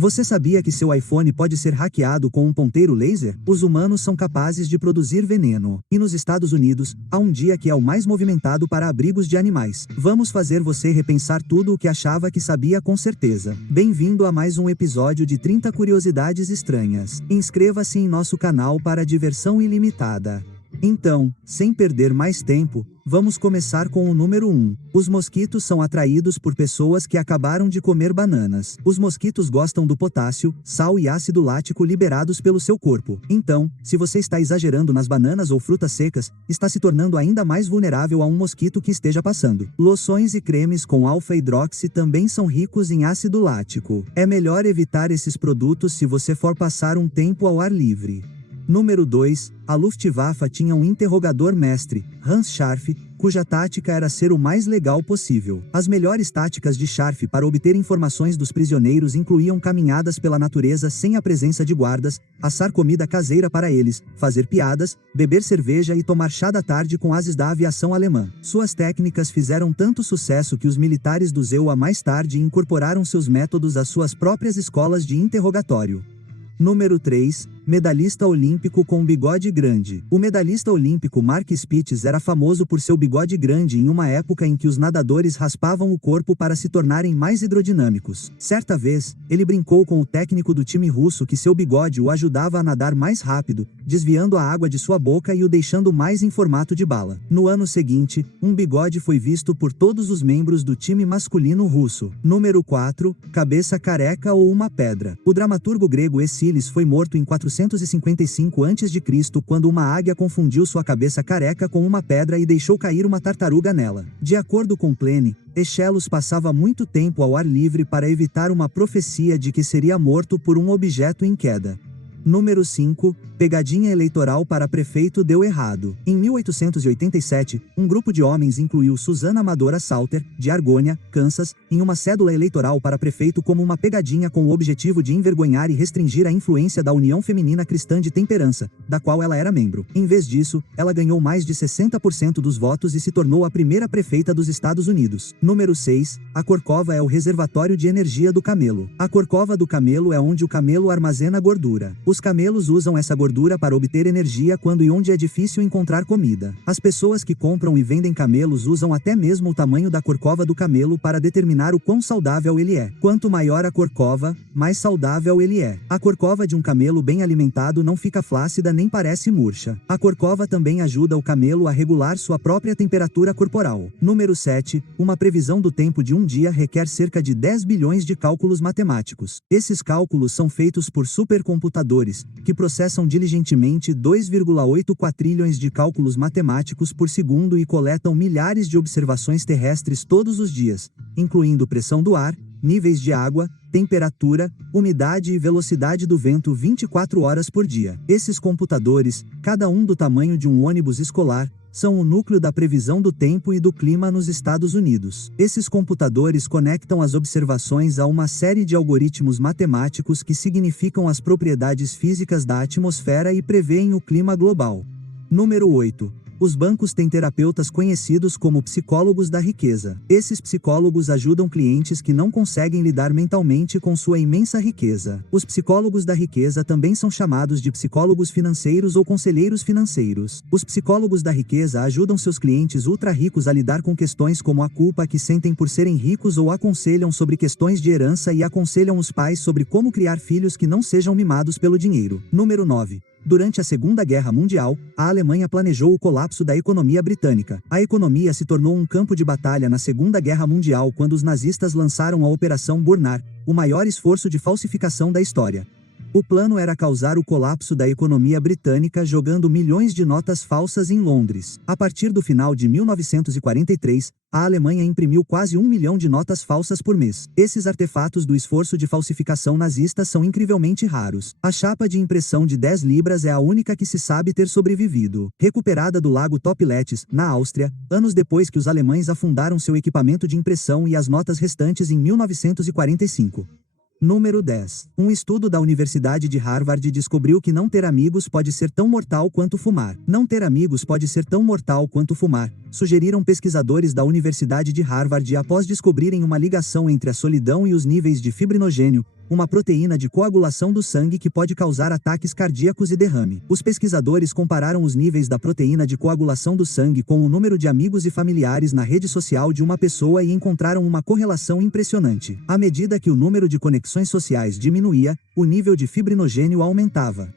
Você sabia que seu iPhone pode ser hackeado com um ponteiro laser? Os humanos são capazes de produzir veneno. E nos Estados Unidos, há um dia que é o mais movimentado para abrigos de animais. Vamos fazer você repensar tudo o que achava que sabia com certeza. Bem-vindo a mais um episódio de 30 curiosidades estranhas. Inscreva-se em nosso canal para diversão ilimitada. Então, sem perder mais tempo, vamos começar com o número 1. Os mosquitos são atraídos por pessoas que acabaram de comer bananas. Os mosquitos gostam do potássio, sal e ácido lático liberados pelo seu corpo. Então, se você está exagerando nas bananas ou frutas secas, está se tornando ainda mais vulnerável a um mosquito que esteja passando. Loções e cremes com alfa-hidroxi também são ricos em ácido lático. É melhor evitar esses produtos se você for passar um tempo ao ar livre. Número 2. A Luftwaffe tinha um interrogador mestre, Hans Scharf, cuja tática era ser o mais legal possível. As melhores táticas de Scharf para obter informações dos prisioneiros incluíam caminhadas pela natureza sem a presença de guardas, assar comida caseira para eles, fazer piadas, beber cerveja e tomar chá da tarde com ases da aviação alemã. Suas técnicas fizeram tanto sucesso que os militares do ZEUA mais tarde incorporaram seus métodos às suas próprias escolas de interrogatório. Número 3. Medalhista olímpico com bigode grande. O medalhista olímpico Mark Spitz era famoso por seu bigode grande em uma época em que os nadadores raspavam o corpo para se tornarem mais hidrodinâmicos. Certa vez, ele brincou com o técnico do time russo que seu bigode o ajudava a nadar mais rápido, desviando a água de sua boca e o deixando mais em formato de bala. No ano seguinte, um bigode foi visto por todos os membros do time masculino russo. Número 4. Cabeça careca ou uma pedra. O dramaturgo grego Escílis foi morto em 455 a.C. quando uma águia confundiu sua cabeça careca com uma pedra e deixou cair uma tartaruga nela. De acordo com Pliny, Eschylus passava muito tempo ao ar livre para evitar uma profecia de que seria morto por um objeto em queda. Número 5. Pegadinha eleitoral para prefeito deu errado. Em 1887, um grupo de homens incluiu Susana Amadora Salter, de Argônia, Kansas, em uma cédula eleitoral para prefeito como uma pegadinha com o objetivo de envergonhar e restringir a influência da União Feminina Cristã de Temperança, da qual ela era membro. Em vez disso, ela ganhou mais de 60% dos votos e se tornou a primeira prefeita dos Estados Unidos. Número 6. A corcova é o reservatório de energia do camelo. A corcova do camelo é onde o camelo armazena gordura. Os camelos usam essa gordura para obter energia quando e onde é difícil encontrar comida. As pessoas que compram e vendem camelos usam até mesmo o tamanho da corcova do camelo para determinar o quão saudável ele é. Quanto maior a corcova, mais saudável ele é. A corcova de um camelo bem alimentado não fica flácida nem parece murcha. A corcova também ajuda o camelo a regular sua própria temperatura corporal. Número 7. Uma previsão do tempo de um dia requer cerca de 10 bilhões de cálculos matemáticos. Esses cálculos são feitos por supercomputadores, que processam diligentemente 2,8 quatrilhões de cálculos matemáticos por segundo e coletam milhares de observações terrestres todos os dias, incluindo pressão do ar, níveis de água, temperatura, umidade e velocidade do vento 24 horas por dia. Esses computadores, cada um do tamanho de um ônibus escolar, são o núcleo da previsão do tempo e do clima nos Estados Unidos. Esses computadores conectam as observações a uma série de algoritmos matemáticos que significam as propriedades físicas da atmosfera e prevêem o clima global. Número 8. Os bancos têm terapeutas conhecidos como psicólogos da riqueza. Esses psicólogos ajudam clientes que não conseguem lidar mentalmente com sua imensa riqueza. Os psicólogos da riqueza também são chamados de psicólogos financeiros ou conselheiros financeiros. Os psicólogos da riqueza ajudam seus clientes ultra-ricos a lidar com questões como a culpa que sentem por serem ricos ou aconselham sobre questões de herança e aconselham os pais sobre como criar filhos que não sejam mimados pelo dinheiro. Número 9. Durante a Segunda Guerra Mundial, a Alemanha planejou o colapso da economia britânica. A economia se tornou um campo de batalha na Segunda Guerra Mundial quando os nazistas lançaram a Operação Bernard, o maior esforço de falsificação da história. O plano era causar o colapso da economia britânica jogando milhões de notas falsas em Londres. A partir do final de 1943, a Alemanha imprimiu quase 1 milhão de notas falsas por mês. Esses artefatos do esforço de falsificação nazista são incrivelmente raros. A chapa de impressão de 10 libras é a única que se sabe ter sobrevivido. Recuperada do lago Topilettes, na Áustria, anos depois que os alemães afundaram seu equipamento de impressão e as notas restantes em 1945. Número 10. Um estudo da Universidade de Harvard descobriu que não ter amigos pode ser tão mortal quanto fumar. Não ter amigos pode ser tão mortal quanto fumar, sugeriram pesquisadores da Universidade de Harvard após descobrirem uma ligação entre a solidão e os níveis de fibrinogênio, uma proteína de coagulação do sangue que pode causar ataques cardíacos e derrame. Os pesquisadores compararam os níveis da proteína de coagulação do sangue com o número de amigos e familiares na rede social de uma pessoa e encontraram uma correlação impressionante. À medida que o número de conexões sociais diminuía, o nível de fibrinogênio aumentava.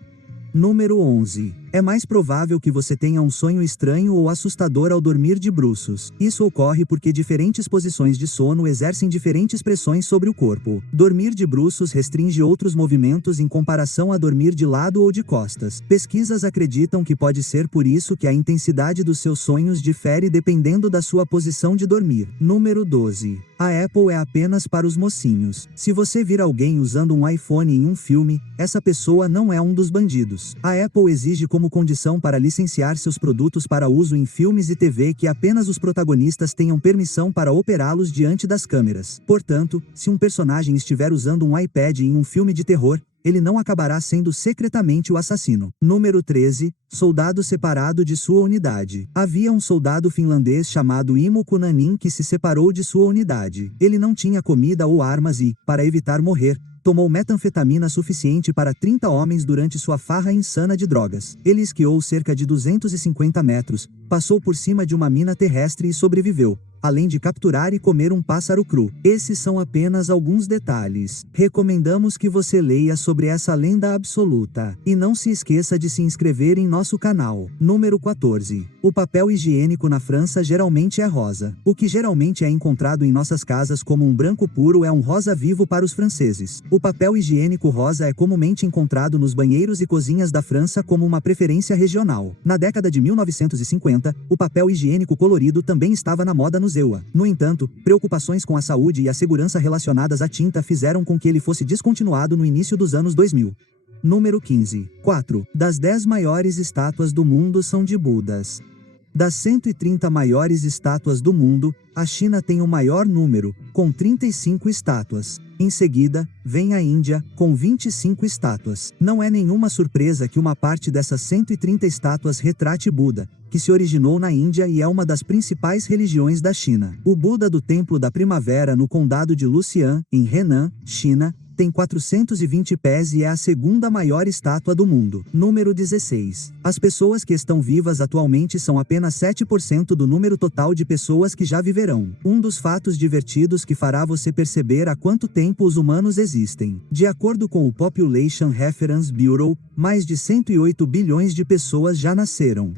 Número 11. É mais provável que você tenha um sonho estranho ou assustador ao dormir de bruços. Isso ocorre porque diferentes posições de sono exercem diferentes pressões sobre o corpo. Dormir de bruços restringe outros movimentos em comparação a dormir de lado ou de costas. Pesquisas acreditam que pode ser por isso que a intensidade dos seus sonhos difere dependendo da sua posição de dormir. Número 12. A Apple é apenas para os mocinhos. Se você vir alguém usando um iPhone em um filme, essa pessoa não é um dos bandidos. A Apple exige como condição para licenciar seus produtos para uso em filmes e TV que apenas os protagonistas tenham permissão para operá-los diante das câmeras. Portanto, se um personagem estiver usando um iPad em um filme de terror, ele não acabará sendo secretamente o assassino. Número 13. Soldado separado de sua unidade. Havia um soldado finlandês chamado Imo Kunanin que se separou de sua unidade. Ele não tinha comida ou armas e, para evitar morrer, tomou metanfetamina suficiente para 30 homens durante sua farra insana de drogas. Ele esquiou cerca de 250 metros, passou por cima de uma mina terrestre e sobreviveu, além de capturar e comer um pássaro cru. Esses são apenas alguns detalhes. Recomendamos que você leia sobre essa lenda absoluta. E não se esqueça de se inscrever em nosso canal. Número 14. O papel higiênico na França geralmente é rosa. O que geralmente é encontrado em nossas casas como um branco puro é um rosa vivo para os franceses. O papel higiênico rosa é comumente encontrado nos banheiros e cozinhas da França como uma preferência regional. Na década de 1950, o papel higiênico colorido também estava na moda nos EUA. No entanto, preocupações com a saúde e a segurança relacionadas à tinta fizeram com que ele fosse descontinuado no início dos anos 2000. Número 15. 4 das 10 maiores estátuas do mundo são de Budas. Das 130 maiores estátuas do mundo, a China tem o maior número, com 35 estátuas. Em seguida, vem a Índia, com 25 estátuas. Não é nenhuma surpresa que uma parte dessas 130 estátuas retrate Buda, que se originou na Índia e é uma das principais religiões da China. O Buda do Templo da Primavera no condado de Luxian, em Henan, China, tem 420 pés e é a segunda maior estátua do mundo. Número 16. As pessoas que estão vivas atualmente são apenas 7% do número total de pessoas que já viverão. Um dos fatos divertidos que fará você perceber há quanto tempo os humanos existem. De acordo com o Population Reference Bureau, mais de 108 bilhões de pessoas já nasceram.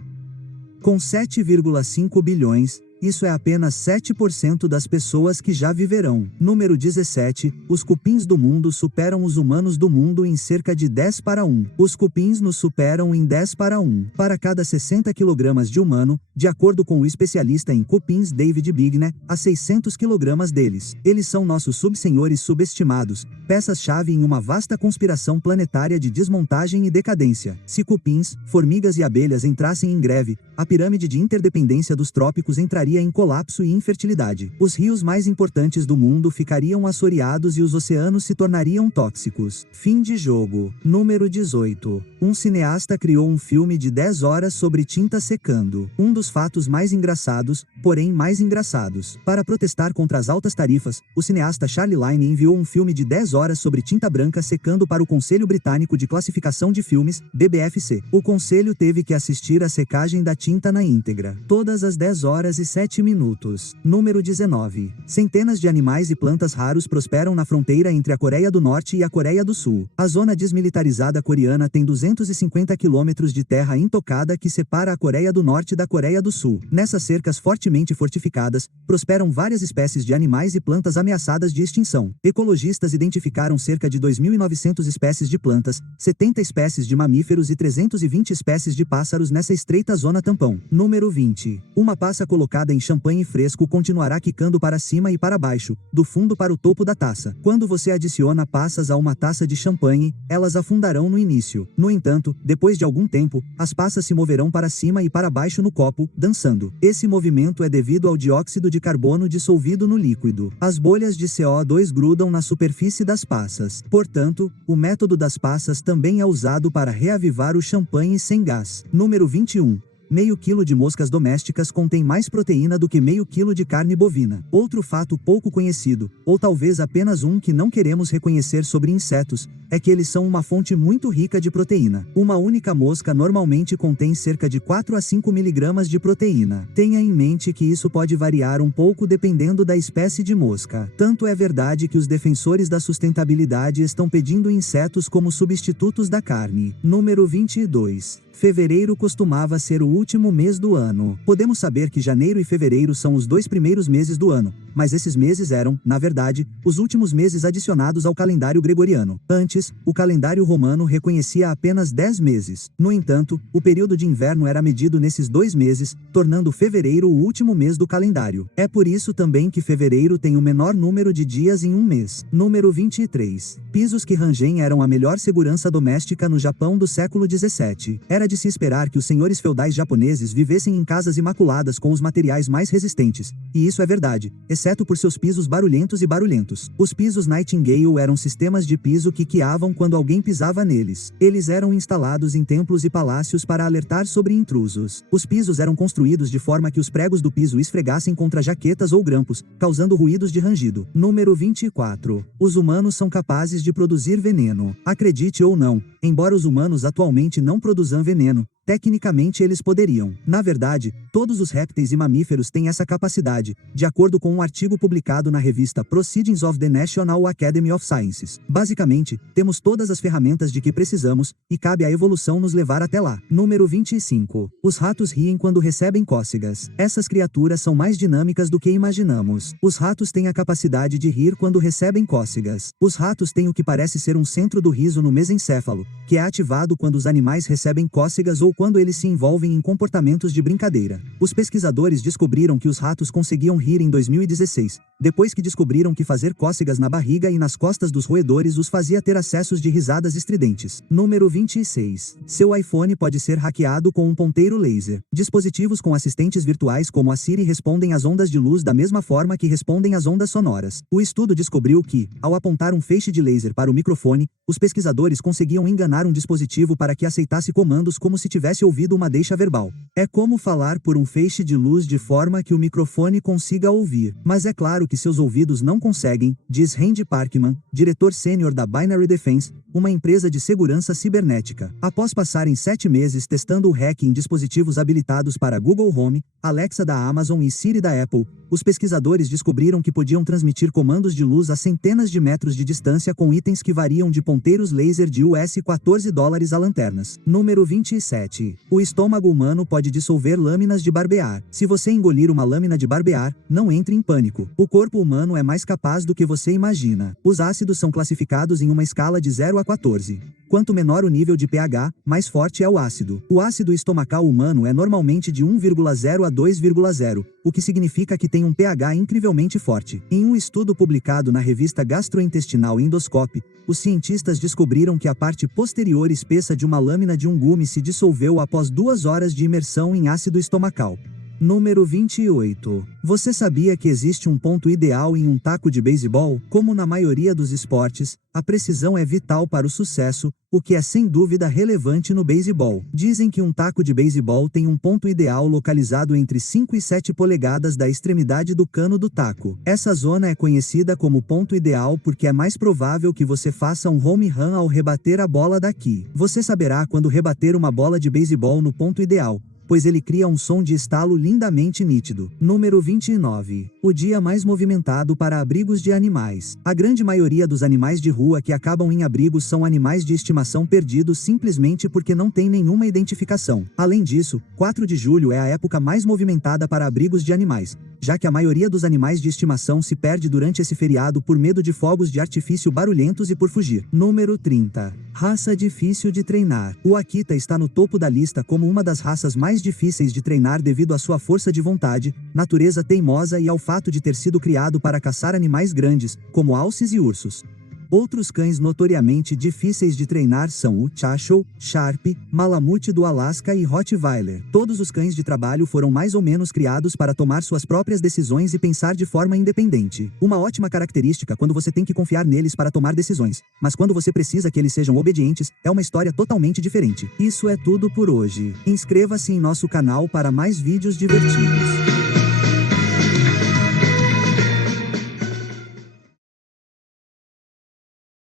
Com 7,5 bilhões, isso é apenas 7% das pessoas que já viverão. Número 17. Os cupins do mundo superam os humanos do mundo em cerca de 10 para 1. Os cupins nos superam em 10 para 1. Para cada 60 kg de humano, de acordo com o especialista em cupins David Bigney, há 600 kg deles. Eles são nossos subsenhores subestimados, peças-chave em uma vasta conspiração planetária de desmontagem e decadência. Se cupins, formigas e abelhas entrassem em greve, a pirâmide de interdependência dos trópicos entraria em colapso e infertilidade. Os rios mais importantes do mundo ficariam assoreados e os oceanos se tornariam tóxicos. Fim de jogo. Número 18. Um cineasta criou um filme de 10 horas sobre tinta secando. Um dos fatos mais engraçados, porém mais engraçados. Para protestar contra as altas tarifas, o cineasta Charlie Line enviou um filme de 10 horas sobre tinta branca secando para o Conselho Britânico de Classificação de Filmes, BBFC. O conselho teve que assistir à secagem da tinta na íntegra. Todas as 10 horas e 7 minutos. Número 19. Centenas de animais e plantas raros prosperam na fronteira entre a Coreia do Norte e a Coreia do Sul. A zona desmilitarizada coreana tem 250 quilômetros de terra intocada que separa a Coreia do Norte da Coreia do Sul. Nessas cercas fortemente fortificadas, prosperam várias espécies de animais e plantas ameaçadas de extinção. Ecologistas identificaram cerca de 2.900 espécies de plantas, 70 espécies de mamíferos e 320 espécies de pássaros nessa estreita zona tampão. Número 20. Uma passa colocada em champanhe fresco continuará quicando para cima e para baixo, do fundo para o topo da taça. Quando você adiciona passas a uma taça de champanhe, elas afundarão no início. No entanto, depois de algum tempo, as passas se moverão para cima e para baixo no copo, dançando. Esse movimento é devido ao dióxido de carbono dissolvido no líquido. As bolhas de CO2 grudam na superfície das passas. Portanto, o método das passas também é usado para reavivar o champanhe sem gás. Número 21. Meio quilo de moscas domésticas contém mais proteína do que meio quilo de carne bovina. Outro fato pouco conhecido, ou talvez apenas um que não queremos reconhecer sobre insetos, é que eles são uma fonte muito rica de proteína. Uma única mosca normalmente contém cerca de 4 a 5 miligramas de proteína. Tenha em mente que isso pode variar um pouco dependendo da espécie de mosca. Tanto é verdade que os defensores da sustentabilidade estão pedindo insetos como substitutos da carne. Número 22. Fevereiro costumava ser o último mês do ano. Podemos saber que janeiro e fevereiro são os 2 primeiros meses do ano, mas esses meses eram, na verdade, os últimos meses adicionados ao calendário gregoriano. Antes, o calendário romano reconhecia apenas 10 meses. No entanto, o período de inverno era medido nesses 2 meses, tornando fevereiro o último mês do calendário. É por isso também que fevereiro tem o menor número de dias em um mês. Número 23. Pisos que rangem eram a melhor segurança doméstica no Japão do século 17. Era de se esperar que os senhores feudais japoneses vivessem em casas imaculadas com os materiais mais resistentes, e isso é verdade, exceto por seus pisos barulhentos e barulhentos. Os pisos Nightingale eram sistemas de piso que quiavam quando alguém pisava neles. Eles eram instalados em templos e palácios para alertar sobre intrusos. Os pisos eram construídos de forma que os pregos do piso esfregassem contra jaquetas ou grampos, causando ruídos de rangido. Número 24. Os humanos são capazes de produzir veneno. Acredite ou não, embora os humanos atualmente não produzam veneno, tecnicamente eles poderiam. Na verdade, todos os répteis e mamíferos têm essa capacidade, de acordo com um artigo publicado na revista Proceedings of the National Academy of Sciences. Basicamente, temos todas as ferramentas de que precisamos, e cabe à evolução nos levar até lá. Número 25. Os ratos riem quando recebem cócegas. Essas criaturas são mais dinâmicas do que imaginamos. Os ratos têm a capacidade de rir quando recebem cócegas. Os ratos têm o que parece ser um centro do riso no mesencéfalo, que é ativado quando os animais recebem cócegas ou quando eles se envolvem em comportamentos de brincadeira. Os pesquisadores descobriram que os ratos conseguiam rir em 2016, depois que descobriram que fazer cócegas na barriga e nas costas dos roedores os fazia ter acessos de risadas estridentes. Número 26. Seu iPhone pode ser hackeado com um ponteiro laser. Dispositivos com assistentes virtuais como a Siri respondem às ondas de luz da mesma forma que respondem às ondas sonoras. O estudo descobriu que, ao apontar um feixe de laser para o microfone, os pesquisadores conseguiam enganar um dispositivo para que aceitasse comandos como se tivesse ouvido uma deixa verbal. É como falar por um feixe de luz de forma que o microfone consiga ouvir. Mas é claro que seus ouvidos não conseguem, diz Randy Parkman, diretor sênior da Binary Defense, uma empresa de segurança cibernética. Após passarem 7 meses testando o hack em dispositivos habilitados para Google Home, Alexa da Amazon e Siri da Apple, os pesquisadores descobriram que podiam transmitir comandos de luz a centenas de metros de distância com itens que variam de ponteiros laser de US $14 a lanternas. Número 27. O estômago humano pode dissolver lâminas de barbear. Se você engolir uma lâmina de barbear, não entre em pânico. O corpo humano é mais capaz do que você imagina. Os ácidos são classificados em uma escala de 0 a 14. Quanto menor o nível de pH, mais forte é o ácido. O ácido estomacal humano é normalmente de 1,0 a 2,0, o que significa que tem um pH incrivelmente forte. Em um estudo publicado na revista Gastrointestinal Endoscopy, os cientistas descobriram que a parte posterior espessa de uma lâmina de um gume se dissolveu após 2 horas de imersão em ácido estomacal. Número 28. Você sabia que existe um ponto ideal em um taco de beisebol? Como na maioria dos esportes, a precisão é vital para o sucesso, o que é sem dúvida relevante no beisebol. Dizem que um taco de beisebol tem um ponto ideal localizado entre 5 e 7 polegadas da extremidade do cano do taco. Essa zona é conhecida como ponto ideal porque é mais provável que você faça um home run ao rebater a bola daqui. Você saberá quando rebater uma bola de beisebol no ponto ideal, pois ele cria um som de estalo lindamente nítido. Número 29. O dia mais movimentado para abrigos de animais. A grande maioria dos animais de rua que acabam em abrigos são animais de estimação perdidos simplesmente porque não têm nenhuma identificação. Além disso, 4 de julho é a época mais movimentada para abrigos de animais, já que a maioria dos animais de estimação se perde durante esse feriado por medo de fogos de artifício barulhentos e por fugir. Número 30. Raça difícil de treinar. O Akita está no topo da lista como uma das raças mais difíceis de treinar devido à sua força de vontade, natureza teimosa e ao fato de ter sido criado para caçar animais grandes, como alces e ursos. Outros cães notoriamente difíceis de treinar são o Chow, Sharp, Malamute do Alasca e Rottweiler. Todos os cães de trabalho foram mais ou menos criados para tomar suas próprias decisões e pensar de forma independente. Uma ótima característica quando você tem que confiar neles para tomar decisões, mas quando você precisa que eles sejam obedientes, é uma história totalmente diferente. Isso é tudo por hoje. Inscreva-se em nosso canal para mais vídeos divertidos.